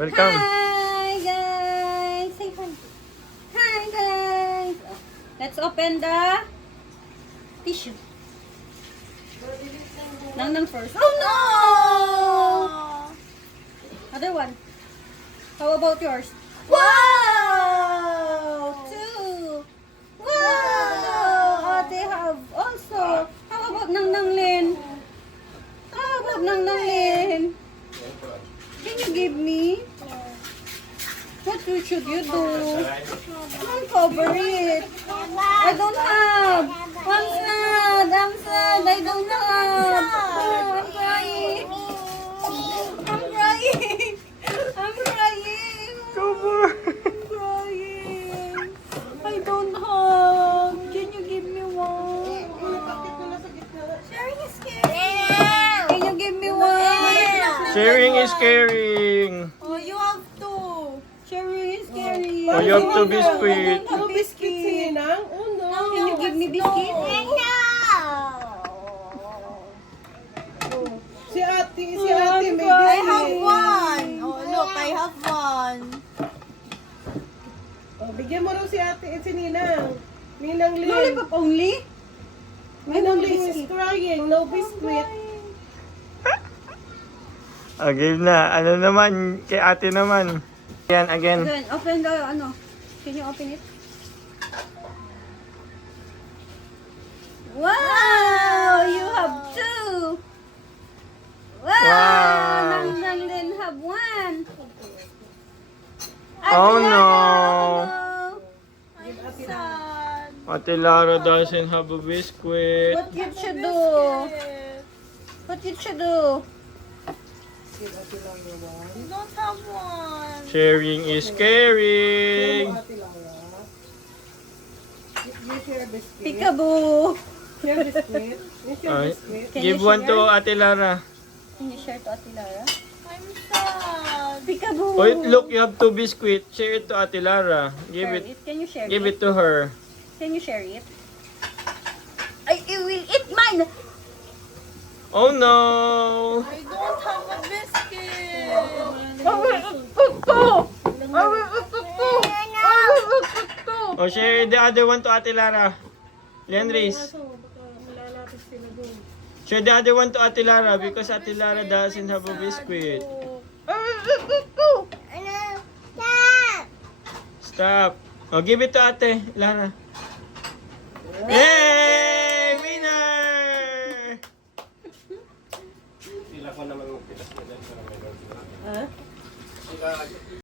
Welcome. Hi guys! Say hi. Hi guys! Let's open the tissue. Nang first. Oh no! Other one. How about yours? Wow! Two! Wow! They have also. How about Nang Lin? How about Nang Lin? Can you give me? What should you do? Don't cover it. I don't have. I'm sad. I'm sad. I don't have. Oh, I'm crying. I'm crying. I'm crying. Cover. I'm crying. I don't have. Can you give me one? Sharing is scary. Can you give me one? Sharing is caring. Oh, you have to. Sharing is scary. Oh, you have to biscuit. No biscuit. Sinang? Oh no. Can you give me biscuit? Si ate may I biscuit. have one. Oh, look, I have one. Oh, bigyan mo raw si ate at si Ninang. Ninang Lin. Lollipop only? Ninang Lin is crying. No biscuit. Oh, game na. Ano naman? Kay ate naman. Yan, again. Then, open the, ano? Can you open it? Wow! You have two! Wow. Nang Lin have one. Oh no. I'm sad. Ate Lara doesn't have a biscuit. What you should do? What you should do? You don't have one. Sharing is caring. Ate Laura. You share biscuit. Peekaboo. Share biscuit. You share Ay, biscuit. Can give you one to share? Ate Lara. Can you share to Ate Lara? I'm sad. Peekaboo. Oh, look, you have two biscuit. Share it to Ate Lara. Give Share it. Can you share Give it? it to her. Can you share it? I will eat mine. Oh no. I don't have a biscuit. I will eat ko. I will eat ko. I will eat ko. Oh, share the other one to Ate Lara. Leandris. Share the other one to Ate Lara because Ate Lara doesn't have a biscuit. I will eat ko. Stop. Oh, give it to Ate Lara. Yay! Winner! Huh?